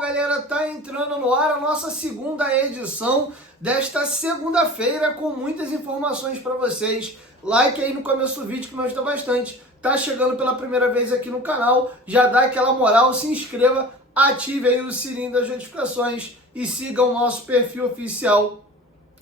galera, tá entrando no ar a nossa segunda edição desta segunda-feira com muitas informações para vocês. Like aí no começo do vídeo que me ajuda bastante. Tá chegando pela primeira vez aqui no canal, já dá aquela moral, se inscreva, ative aí o sininho das notificações e siga o nosso perfil oficial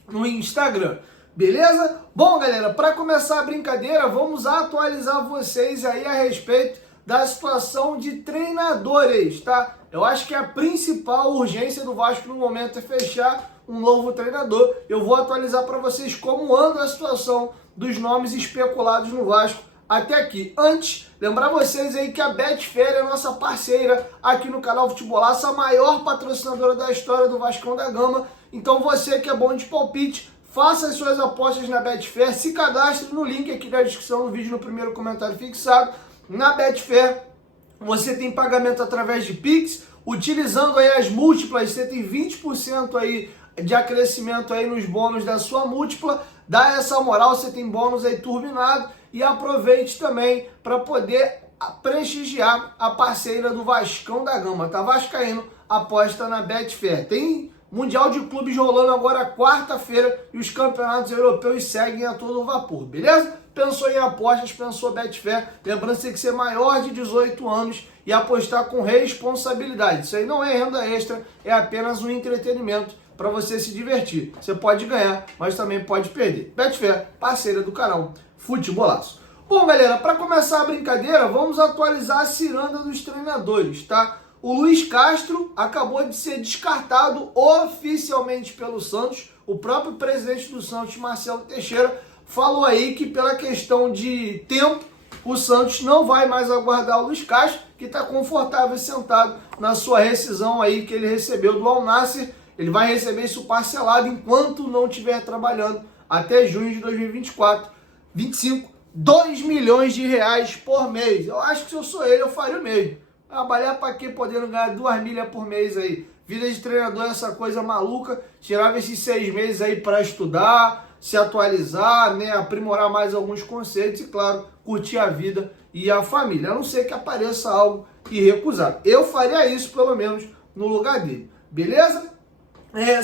no Instagram. Beleza? Bom, galera, para começar a brincadeira, vamos atualizar vocês aí a respeito da situação de treinadores, tá? Eu acho que a principal urgência do Vasco no momento é fechar um novo treinador. Eu vou atualizar para vocês como anda a situação dos nomes especulados no Vasco até aqui. Antes, lembrar vocês aí que a Betfair é nossa parceira aqui no canal Futebolaço, a maior patrocinadora da história do Vascão da Gama. Então você que é bom de palpite, faça as suas apostas na Betfair, se cadastre no link aqui da descrição do vídeo, no primeiro comentário fixado. Na Betfair, você tem pagamento através de Pix, utilizando aí as múltiplas, você tem 20% aí de acrescimento aí nos bônus da sua múltipla. Dá essa moral, você tem bônus aí turbinado e aproveite também para poder prestigiar a parceira do Vascão da Gama, tá? Vascaíno, aposta na Betfair. Tem Mundial de Clubes rolando agora quarta-feira e os campeonatos europeus seguem a todo vapor, beleza? Pensou em apostas, pensou Betfair, lembrando que você tem que ser maior de 18 anos e apostar com responsabilidade. Isso aí não é renda extra, é apenas um entretenimento para você se divertir. Você pode ganhar, mas também pode perder. Betfair, parceira do canal Futebolaço. Bom, galera, para começar a brincadeira, vamos atualizar a ciranda dos treinadores, tá? O Luiz Castro acabou de ser descartado oficialmente pelo Santos. O próprio presidente do Santos, Marcelo Teixeira, falou aí que pela questão de tempo, o Santos não vai mais aguardar o Luiz Castro, que está confortável sentado na sua rescisão aí que ele recebeu do Al Nassr. Ele vai receber isso parcelado enquanto não estiver trabalhando até junho de 2024. 25, 2 milhões de reais por mês. Eu acho que se eu sou ele, eu faria o mesmo. Trabalhar para quê? Podendo ganhar 2 milhas por mês aí. Vida de treinador é essa coisa maluca. Tirava esses 6 meses aí para estudar, se atualizar, né? Aprimorar mais alguns conceitos e, claro, curtir a vida e a família. A não ser que apareça algo irrecusável. Eu faria isso, pelo menos, no lugar dele. Beleza?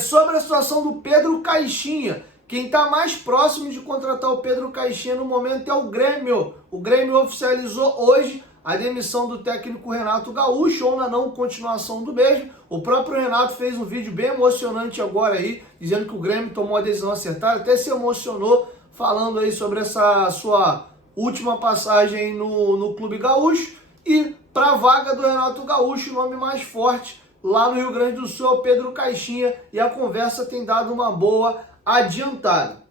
Sobre a situação do Pedro Caixinha. Quem está mais próximo de contratar o Pedro Caixinha no momento é o Grêmio. O Grêmio oficializou hoje a demissão do técnico Renato Gaúcho, ou na não continuação do mesmo. O próprio Renato fez um vídeo bem emocionante agora aí, dizendo que o Grêmio tomou a decisão acertada, até se emocionou falando aí sobre essa sua última passagem no Clube Gaúcho. E para a vaga do Renato Gaúcho, o nome mais forte lá no Rio Grande do Sul é o Pedro Caixinha, e a conversa tem dado uma boa adiantada.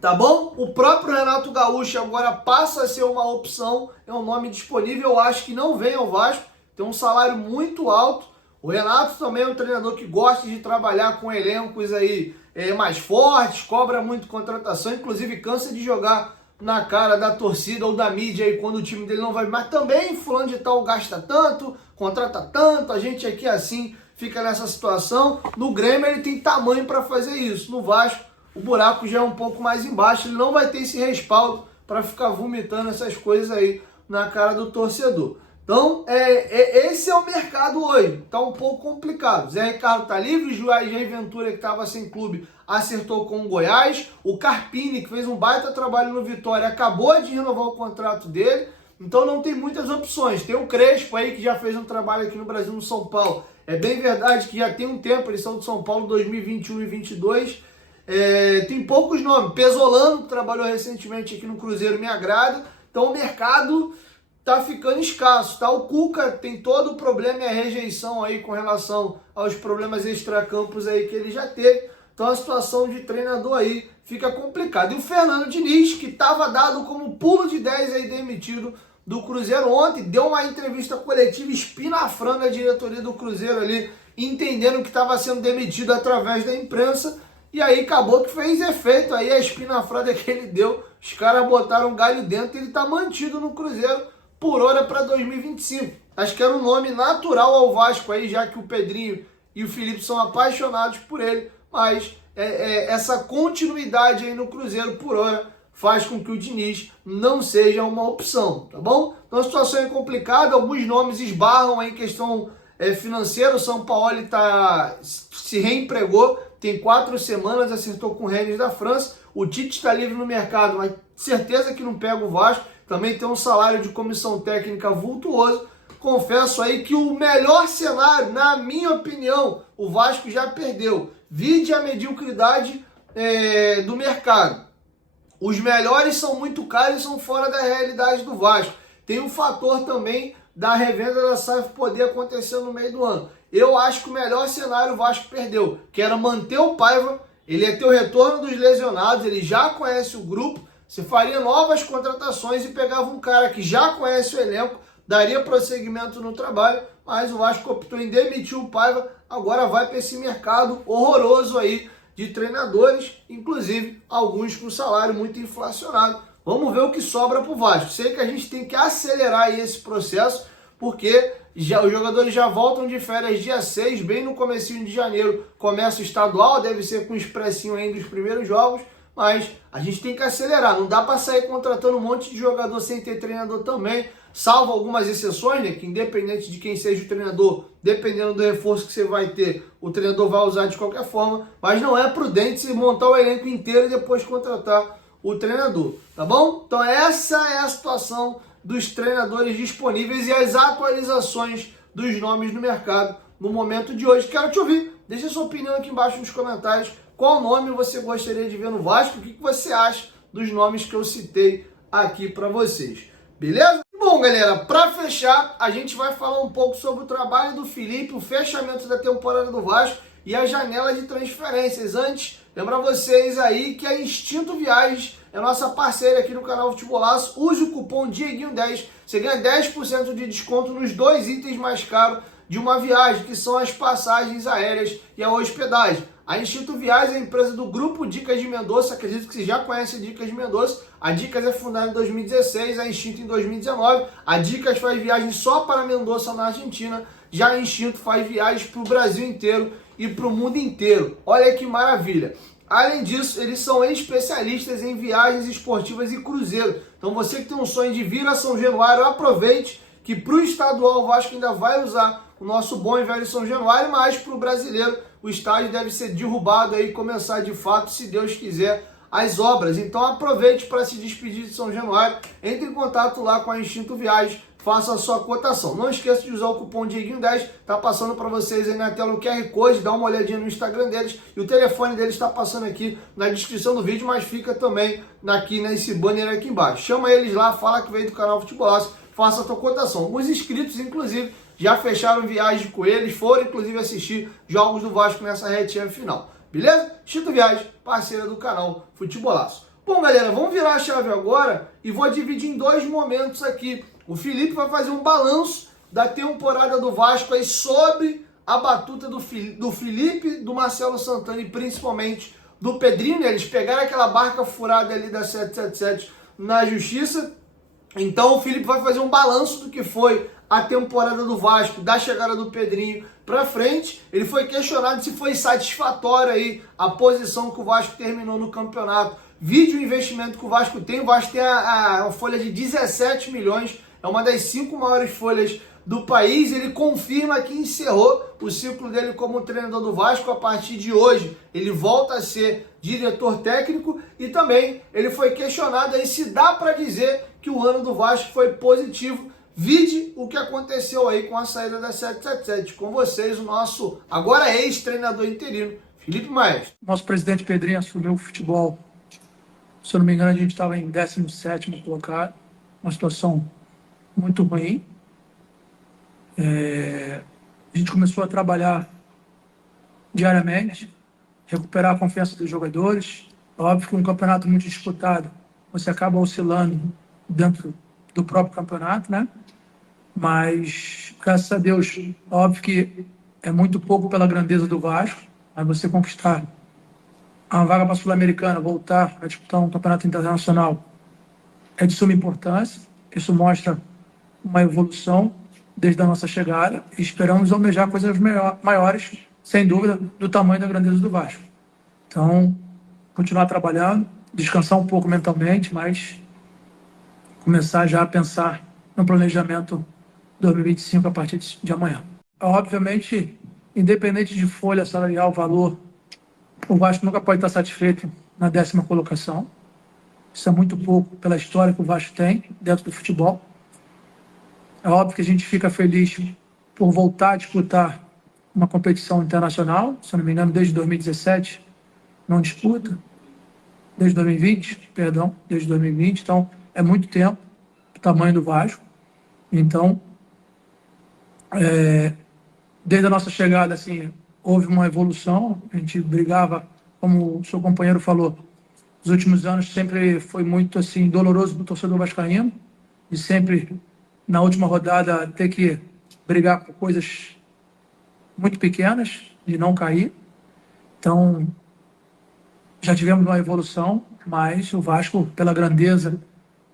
Tá bom? O próprio Renato Gaúcho agora passa a ser uma opção, é um nome disponível, eu acho que não vem ao Vasco, tem um salário muito alto. O Renato também é um treinador que gosta de trabalhar com elencos aí mais fortes, cobra muito contratação, inclusive cansa de jogar na cara da torcida ou da mídia aí quando o time dele não vai, mas também fulano de tal gasta tanto, contrata tanto, a gente aqui assim fica nessa situação. No Grêmio ele tem tamanho para fazer isso, no Vasco o buraco já é um pouco mais embaixo, ele não vai ter esse respaldo para ficar vomitando essas coisas aí na cara do torcedor. Então, esse é o mercado hoje, tá um pouco complicado. Zé Ricardo tá livre, o Jair Ventura, que estava sem clube, acertou com o Goiás. O Carpini, que fez um baita trabalho no Vitória, acabou de renovar o contrato dele. Então não tem muitas opções. Tem o Crespo aí, que já fez um trabalho aqui no Brasil, no São Paulo. É bem verdade que já tem um tempo, eles são de São Paulo 2021 e 2022. Tem poucos nomes. Pesolano, que trabalhou recentemente aqui no Cruzeiro, me agrada. Então o mercado tá ficando escasso, tá? O Cuca tem todo o problema e a rejeição aí com relação aos problemas extracampos aí que ele já teve. Então a situação de treinador aí fica complicada. E o Fernando Diniz, que estava dado como pulo de 10 aí demitido do Cruzeiro ontem, deu uma entrevista coletiva espinafrando a diretoria do Cruzeiro ali, entendendo que estava sendo demitido através da imprensa. E aí acabou que fez efeito aí a espinafrada que ele deu. Os caras botaram galho dentro e ele tá mantido no Cruzeiro por hora para 2025. Acho que era um nome natural ao Vasco aí, já que o Pedrinho e o Felipe são apaixonados por ele. Mas essa continuidade aí no Cruzeiro por hora faz com que o Diniz não seja uma opção, tá bom? Então a situação é complicada, alguns nomes esbarram aí em questão financeiro. O São Paulo se reempregou, tem 4 semanas, acertou com o Rennes da França. O Tite está livre no mercado, mas certeza que não pega o Vasco. Também tem um salário de comissão técnica vultuoso. Confesso aí que o melhor cenário, na minha opinião, o Vasco já perdeu. Vide a mediocridade do mercado. Os melhores são muito caros e são fora da realidade do Vasco. Tem um fator também da revenda da SAF poder acontecer no meio do ano. Eu acho que o melhor cenário o Vasco perdeu, que era manter o Paiva. Ele ia ter o retorno dos lesionados, ele já conhece o grupo. Você faria novas contratações e pegava um cara que já conhece o elenco, daria prosseguimento no trabalho, mas o Vasco optou em demitir o Paiva. Agora vai para esse mercado horroroso aí de treinadores, inclusive alguns com salário muito inflacionado. Vamos ver o que sobra para o Vasco. Sei que a gente tem que acelerar aí esse processo, porque os jogadores já voltam de férias dia 6, bem no comecinho de janeiro começa o estadual, deve ser com expressinho ainda dos primeiros jogos, mas a gente tem que acelerar. Não dá para sair contratando um monte de jogador sem ter treinador também, salvo algumas exceções, né, que independente de quem seja o treinador, dependendo do reforço que você vai ter, o treinador vai usar de qualquer forma, mas não é prudente se montar o elenco inteiro e depois contratar o treinador, tá bom? Então essa é a situação dos treinadores disponíveis e as atualizações dos nomes no mercado no momento de hoje. Quero te ouvir, deixa sua opinião aqui embaixo nos comentários. Qual nome você gostaria de ver no Vasco? O que você acha dos nomes que eu citei aqui para vocês? Beleza? Bom, galera, para fechar, a gente vai falar um pouco sobre o trabalho do Felipe, o fechamento da temporada do Vasco e a janela de transferências. Antes, lembrar vocês aí que a Instinto Viagens é nossa parceira aqui no canal Futebolaço. Use o cupom DIEGUINHO10, você ganha 10% de desconto nos 2 itens mais caros de uma viagem, que são as passagens aéreas e a hospedagem. A Instinto Viagens é a empresa do Grupo Dicas de Mendonça, acredito que você já conhece a Dicas de Mendonça. A Dicas é fundada em 2016, a Instinto em 2019. A Dicas faz viagens só para Mendonça, na Argentina. Já a Instinto faz viagens para o Brasil inteiro e para o mundo inteiro. Olha que maravilha! Além disso, eles são especialistas em viagens esportivas e cruzeiro. Então você que tem um sonho de vir a São Januário, aproveite que para o estadual o Vasco ainda vai usar o nosso bom e velho São Januário, mas para o brasileiro o estádio deve ser derrubado aí e começar de fato, se Deus quiser, as obras. Então aproveite para se despedir de São Januário, entre em contato lá com a Instinto Viagens, faça a sua cotação. Não esqueça de usar o cupom DIEGUINHO10, tá passando para vocês aí na tela o QR Code, dá uma olhadinha no Instagram deles e o telefone deles está passando aqui na descrição do vídeo, mas fica também aqui nesse banner aqui embaixo. Chama eles lá, fala que veio do canal Futebolaço, faça a tua cotação. Os inscritos, inclusive, já fecharam viagem com eles, foram inclusive assistir jogos do Vasco nessa retinha final. Beleza? Instinto Viagens, parceira do canal Futebolaço. Bom, galera, vamos virar a chave agora e vou dividir em 2 momentos aqui. O Felipe vai fazer um balanço da temporada do Vasco aí sobre a batuta do Felipe, do Marcelo Santana e principalmente do Pedrinho, né? Eles pegaram aquela barca furada ali da 777 na justiça. Então o Felipe vai fazer um balanço do que foi a temporada do Vasco, da chegada do Pedrinho para frente. Ele foi questionado se foi satisfatória aí a posição que o Vasco terminou no campeonato. Vide o investimento que o Vasco tem a folha de 17 milhões, é uma das 5 maiores folhas do país. Ele confirma que encerrou o ciclo dele como treinador do Vasco. A partir de hoje ele volta a ser diretor técnico e também ele foi questionado aí se dá para dizer que o ano do Vasco foi positivo. Vide o que aconteceu aí com a saída da 777. Com vocês, o nosso agora ex-treinador interino, Felipe Maestro. Nosso presidente Pedrinho assumiu o futebol. Se eu não me engano, a gente estava em 17º colocado. Uma situação muito ruim. A gente começou a trabalhar diariamente, recuperar a confiança dos jogadores. Óbvio que um campeonato muito disputado, você acaba oscilando dentro do próprio campeonato, né? Mas, graças a Deus, óbvio que é muito pouco pela grandeza do Vasco, mas você conquistar uma vaga para a Sul-Americana, voltar a disputar um campeonato internacional, é de suma importância. Isso mostra uma evolução desde a nossa chegada e esperamos almejar coisas maiores, sem dúvida, do tamanho da grandeza do Vasco. Então, continuar trabalhando, descansar um pouco mentalmente, mas começar já a pensar no planejamento 2025 a partir de amanhã. obviamente, independente de folha salarial, valor, o Vasco nunca pode estar satisfeito na 10ª colocação. Isso é muito pouco pela história que o Vasco tem dentro do futebol. É óbvio que a gente fica feliz por voltar a disputar uma competição internacional, se eu não me engano, desde 2017 não disputa, desde 2020, perdão, desde 2020, então é muito tempo o tamanho do Vasco. Então, desde a nossa chegada, assim, houve uma evolução, a gente brigava, como o seu companheiro falou, nos últimos anos sempre foi muito, assim, doloroso para o torcedor vascaíno, e sempre, na última rodada, ter que brigar por coisas muito pequenas, de não cair. Então, já tivemos uma evolução, mas o Vasco, pela grandeza,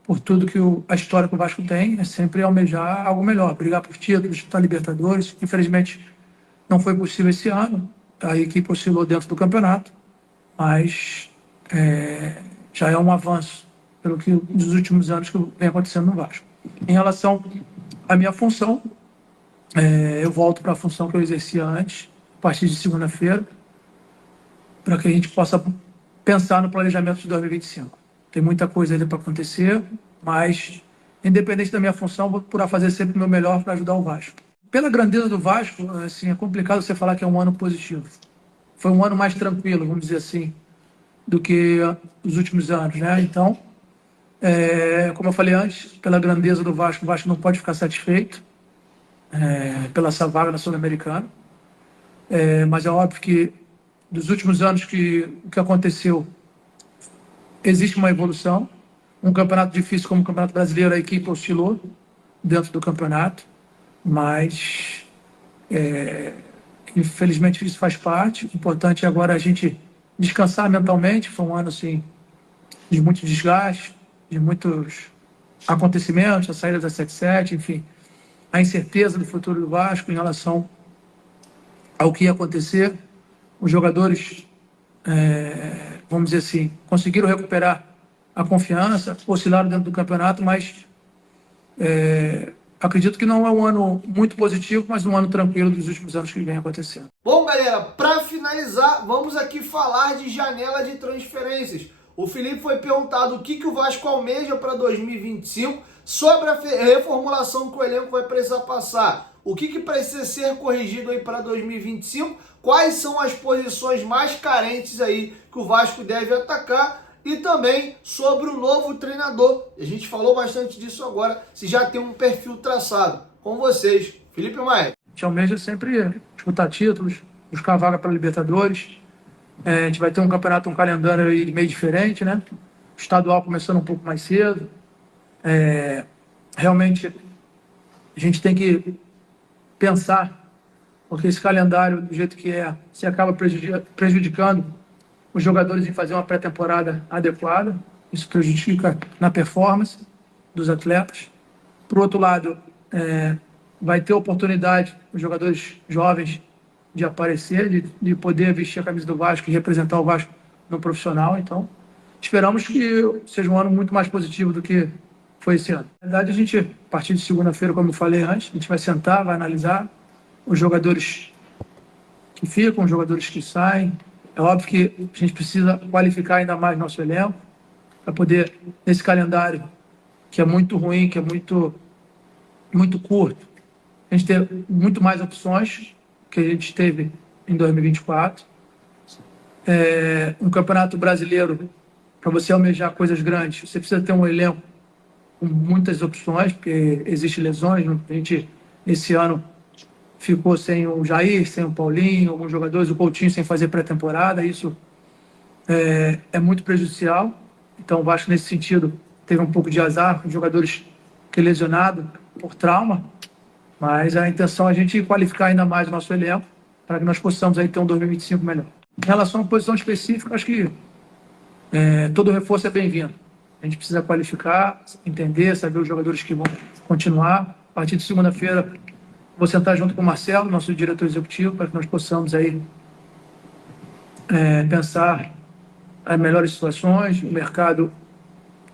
por tudo que a história que o Vasco tem, é sempre almejar algo melhor, brigar por títulos, disputar Libertadores. Infelizmente, não foi possível esse ano, a equipe oscilou dentro do campeonato, mas já é um avanço pelo que nos últimos anos que vem acontecendo no Vasco. Em relação à minha função, eu volto para a função que eu exercia antes, a partir de segunda-feira, para que a gente possa pensar no planejamento de 2025. Tem muita coisa ainda para acontecer, mas, independente da minha função, vou procurar fazer sempre o meu melhor para ajudar o Vasco. Pela grandeza do Vasco, assim, é complicado você falar que é um ano positivo. Foi um ano mais tranquilo, vamos dizer assim, do que os últimos anos, né? Então, como eu falei antes, pela grandeza do Vasco, o Vasco não pode ficar satisfeito pela essa vaga na Sul-Americana. Mas é óbvio que dos últimos anos o que aconteceu, existe uma evolução. Um campeonato difícil como o Campeonato Brasileiro, a equipe oscilou dentro do campeonato, mas infelizmente isso faz parte. O importante é agora a gente descansar mentalmente. Foi um ano assim, de muito desgaste, de muitos acontecimentos, a saída da 77, enfim, a incerteza do futuro do Vasco em relação ao que ia acontecer. Os jogadores, vamos dizer assim, conseguiram recuperar a confiança, oscilaram dentro do campeonato, mas acredito que não é um ano muito positivo, mas um ano tranquilo dos últimos anos que vem acontecendo. Bom, galera, para finalizar, vamos aqui falar de janela de transferências. O Felipe foi perguntado o que o Vasco almeja para 2025, sobre a reformulação que o elenco vai precisar passar. O que precisa ser corrigido aí para 2025? Quais são as posições mais carentes aí que o Vasco deve atacar? E também sobre o novo treinador. A gente falou bastante disso agora, se já tem um perfil traçado. Com vocês, Felipe Maia. A gente almeja sempre disputar títulos, buscar vaga para Libertadores. A gente vai ter um campeonato, um calendário aí meio diferente, né? O estadual começando um pouco mais cedo. Realmente, a gente tem que pensar, porque esse calendário, do jeito que se acaba prejudicando os jogadores em fazer uma pré-temporada adequada. Isso prejudica na performance dos atletas. Por outro lado, vai ter oportunidade os jogadores jovens de aparecer, de poder vestir a camisa do Vasco e representar o Vasco no profissional. Então, esperamos que seja um ano muito mais positivo do que foi esse ano. Na verdade, a gente, a partir de segunda-feira, como eu falei antes, a gente vai sentar, vai analisar os jogadores que ficam, os jogadores que saem. É óbvio que a gente precisa qualificar ainda mais nosso elenco para poder, nesse calendário que é muito ruim, que é muito, muito curto, a gente ter muito mais opções que a gente teve em 2024. Um campeonato brasileiro, para você almejar coisas grandes, você precisa ter um elenco com muitas opções, porque existem lesões. A gente, esse ano, ficou sem o Jair, sem o Paulinho, alguns jogadores, o Coutinho sem fazer pré-temporada. Isso é muito prejudicial. Então, o Vasco, nesse sentido, teve um pouco de azar, com jogadores que lesionados por trauma, mas a intenção é a gente qualificar ainda mais o nosso elenco para que nós possamos aí ter um 2025 melhor. Em relação à posição específica, acho que todo reforço é bem-vindo. A gente precisa qualificar, entender, saber os jogadores que vão continuar. A partir de segunda-feira, vou sentar junto com o Marcelo, nosso diretor executivo, para que nós possamos aí pensar as melhores situações. O mercado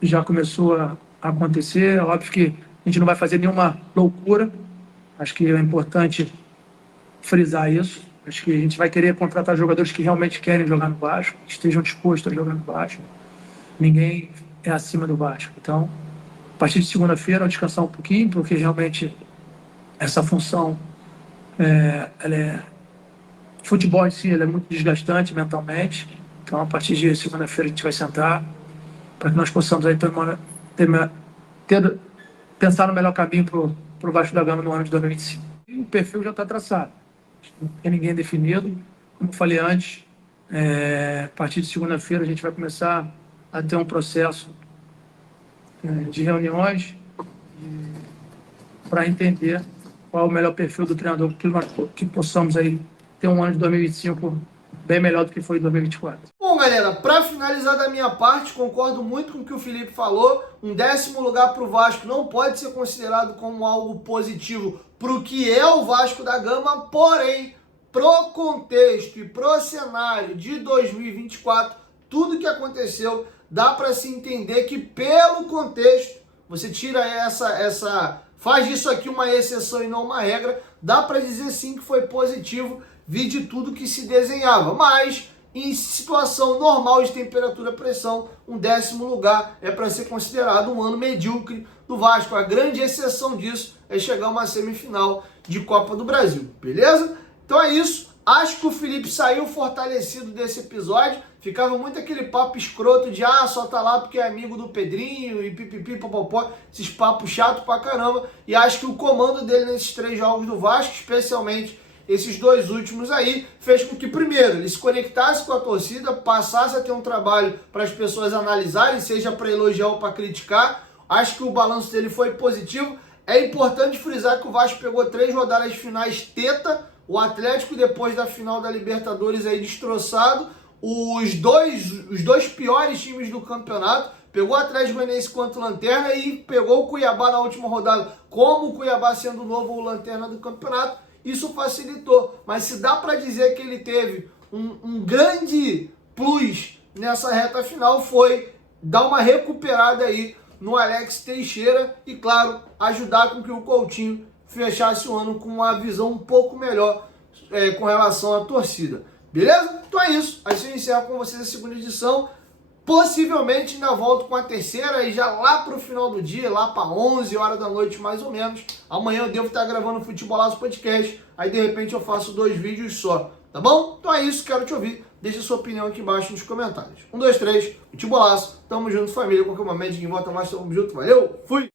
já começou a acontecer. É óbvio que a gente não vai fazer nenhuma loucura. Acho que é importante frisar isso. Acho que a gente vai querer contratar jogadores que realmente querem jogar no Vasco, que estejam dispostos a jogar no Vasco. Ninguém é acima do Vasco. Então, a partir de segunda-feira, eu descansar um pouquinho, porque realmente essa função, futebol em si, ele é muito desgastante mentalmente. Então, a partir de segunda-feira, a gente vai sentar para que nós possamos aí pensar no melhor caminho para o Vasco da Gama no ano de 2025. E o perfil já está traçado. Não tem ninguém definido. Como eu falei antes, a partir de segunda-feira, a gente vai começar a ter um processo de reuniões para entender qual é o melhor perfil do treinador, que possamos aí ter um ano de 2025 bem melhor do que foi em 2024. Bom, galera, para finalizar da minha parte, concordo muito com o que o Felipe falou. Um 10º lugar para o Vasco não pode ser considerado como algo positivo para o que é o Vasco da Gama, porém, pro contexto e pro cenário de 2024, tudo que aconteceu, dá para se entender que pelo contexto, você tira faz disso aqui uma exceção e não uma regra, dá para dizer sim que foi positivo, de tudo que se desenhava, mas em situação normal de temperatura e pressão, um 10º lugar é para ser considerado um ano medíocre do Vasco. A grande exceção disso é chegar a uma semifinal de Copa do Brasil, beleza? Então é isso. Acho que o Felipe saiu fortalecido desse episódio. Ficava muito aquele papo escroto de só tá lá porque é amigo do Pedrinho e pipipi, popopó, esses papos chatos pra caramba. E acho que o comando dele nesses 3 jogos do Vasco, especialmente esses 2 últimos aí, fez com que, primeiro, ele se conectasse com a torcida, passasse a ter um trabalho para as pessoas analisarem, seja para elogiar ou para criticar. Acho que o balanço dele foi positivo. É importante frisar que o Vasco pegou 3 rodadas finais teta, o Atlético depois da final da Libertadores aí destroçado, os dois piores times do campeonato, pegou o Atlético Goianiense quanto lanterna e pegou o Cuiabá na última rodada, como o Cuiabá sendo o novo lanterna do campeonato, isso facilitou. Mas se dá para dizer que ele teve um grande plus nessa reta final, foi dar uma recuperada aí no Alex Teixeira e, claro, ajudar com que o Coutinho fechasse o ano com uma visão um pouco melhor com relação à torcida. Beleza? Então é isso. Assim eu encerro com vocês a segunda edição. Possivelmente ainda volto com a terceira e já lá pro final do dia, lá para 11 horas da noite mais ou menos. Amanhã eu devo estar gravando o Futebolaço Podcast. Aí de repente eu faço 2 vídeos só. Tá bom? Então é isso, quero te ouvir. Deixa sua opinião aqui embaixo nos comentários. 1, 2, 3, Futebolaço. Tamo junto, família. Qualquer momento, quem volta mais, tamo junto. Valeu, fui!